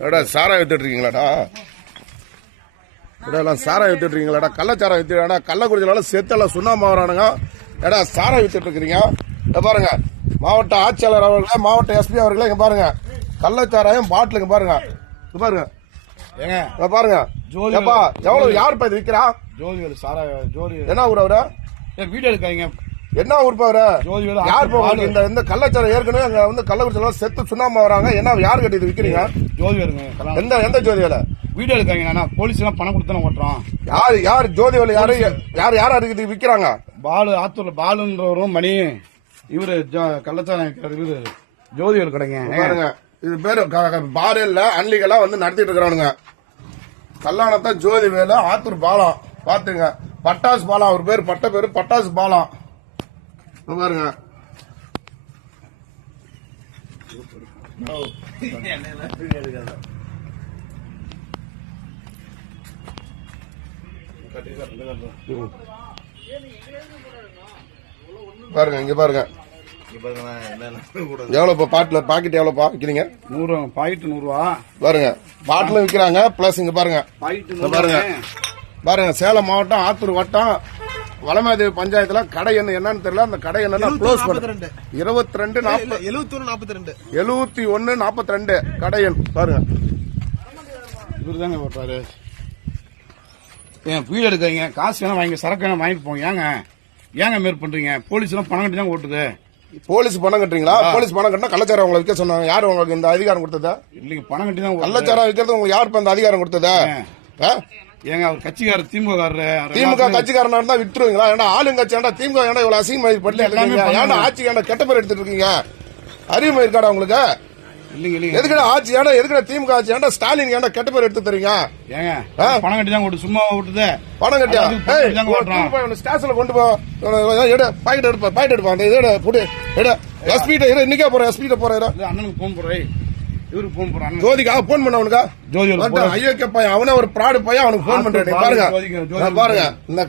ஏடா சாராயம் வித்துட்டு இருக்கீங்களாடா ஏடா எல்லாம் சாராயம் வித்துட்டு இருக்கீங்களாடா கள்ளச்சாராயம் வித்துடா கள்ளக்குறிச்சினால செத்தெல்லாம் சுண்ணாம்பு வரானுங்க ஏடா சாராயம் வித்துட்டு இருக்கிறீங்க இங்க பாருங்க மாவட்ட ஆட்சியாளர் அவர்களே மாவட்ட எஸ்பி அவர்களே இங்க பாருங்க. கள்ளச்சாராயம் பாட்டில் இங்க பாருங்க. இங்க பாருங்க. ஏங்க? பாருங்க. ஜோதி எவ்வளவு யாருப்பா இது விக்கிறா? ஜோதிவேலு சாரா ஜோதி. என்ன ஊர் அவரு? வீடியோ எடுக்காதீங்க. என்ன ஊர் ஜோதிவேலு யார் போங்க இந்த இந்த கள்ளச்சாரம் ஏற்கனவே அங்க வந்து கள்ளக்குறிச்சியில செத்து சுண்ணாம்பு வராங்க என்ன யார் கட்டி இது விக்கிறீங்க? ஜோதிவேலுங்க கல்யாணம் எந்த எந்த ஜோதி வேலை? வீடியோ எடுக்காதீங்க நான் போலீஸ் எல்லாம் பணம் கொடுத்து ஓட்டுறோம். யார் யார் ஜோதி வேலை? யாரு யார் யார் அதுக்கு இது விக்கிறாங்க? பாலு ஆத்தூர்ல பாலுன்றவரும் மணி. இவரு கள்ளச்சாரம் இவரு. ஜோதிவேலு கடைங்க. பாருங்க. இது பேரு பார் இல்ல அன்லிகளா வந்து நடத்திட்டு இருக்கிறானுங்க. கல்லாணத்தான் ஜோதி வேலை ஆத்தூர் பாலம் பாத்துங்க. பட்டாசு பாலம் அவர் பேர் பட்ட பேரு பட்டாசு பாலம் பாருங்க. பாருங்க இங்க பாருங்க. எவ்வளவு இப்ப பாட்டில் பாக்கெட் எவ்வளவு விக்கிறீங்க? நூறு பாக்கெட் நூறுரூவா பாருங்க பாட்டிலும் விக்கிறாங்க பிளஸ் இங்க பாருங்க. பாருங்க. பாருங்க சேலம் மாவட்டம் ஆத்தூர் வட்டம் வளமாதேவி பஞ்சாயத்துல கடை என்ன என்னன்னு தெரியல. அந்த கடை என்னன்னா க்ளோஸ் பண்ணு. இருபத்தி ரெண்டு. நாற்பது எழுபத்தி ஒன்று நாற்பத்தி ரெண்டு. எழுபத்தி ஒன்னு நாற்பத்தி ரெண்டு. கடை எண். பாருங்க. இவரு தாங்க ஓட்டுறாரு. ஏன் வீடியோ எடுக்காதீங்க. காசு வேணா வாங்கி சரக்கு வேணா வாங்கிட்டு போங்க. ஏங்க? ஏங்க மேற் பண்றீங்க? போலீஸ் எல்லாம் பணம் கட்டி தான் ஓட்டுது. போலீஸ் பணம் கட்டுறீங்களா? போலீஸ் பணம் கட்டினா கள்ளச்சாரம் உங்களை விற்க சொன்னாங்க. யார் உங்களுக்கு இந்த அதிகாரம் கொடுத்ததா? இல்லைங்க பணம் கட்டி தான் கள்ளச்சாரம் விற்கிறது உங்களுக்கு யார் இப்ப இந்த அதிகாரம் கொடுத்ததா? ஏங்க அவர் கட்சிக்காரர் திமுக திமுக கட்சிக்காரனா இருந்தா விட்டுருவீங்களா? ஏன்னா ஆளுங்கட்சி ஏன்டா திமுக ஏன்டா இவ்வளவு அசிங்கமா பண்ணி எல்லாமே இருக்கீங்க ஏன்டா பண்ணுங்க. ஆட்சி ஏன்டா கெட்ட பேர் எடுத்துட்டு இருக்கீங்க. அறிவுமை இருக்காடா உங்களுக்கு? எதுக்குடா ஆட்சி ஏன்டா எதுக்குடா திமுக ஆட்சி ஏன்டா ஸ்டாலின் ஏன்டா கெட்ட பேர் எடுத்து தரீங்க? ஏங்க? பணம் கட்டி தான் ஓட்டு சும்மா ஓட்டுது. பணம் கட்டியா. ஸ்டேஷன்ல கொண்டு போ. எடு பாக்கெட் எடுப்பா பாக்கெட் எடுப்பா. அந்த இதோட புடி. எடு. எஸ்பி கிட்ட இரு இன்னைக்கே போறேன் எஸ்பி கிட்ட போறேன் அண்ணனுக்கு போன் போடுறேன் இவருக்கு போன் பண்ண அவனுக்கா? ஜோதியோட ஐயோ பையன் அவனே ஒரு ப்ராடு பையன் அவனுக்கு போன் பண்றேன். பாரு, பாருங்க. ஜோதிக்கு, ஜோதிக்கு பாருங்க. இந்த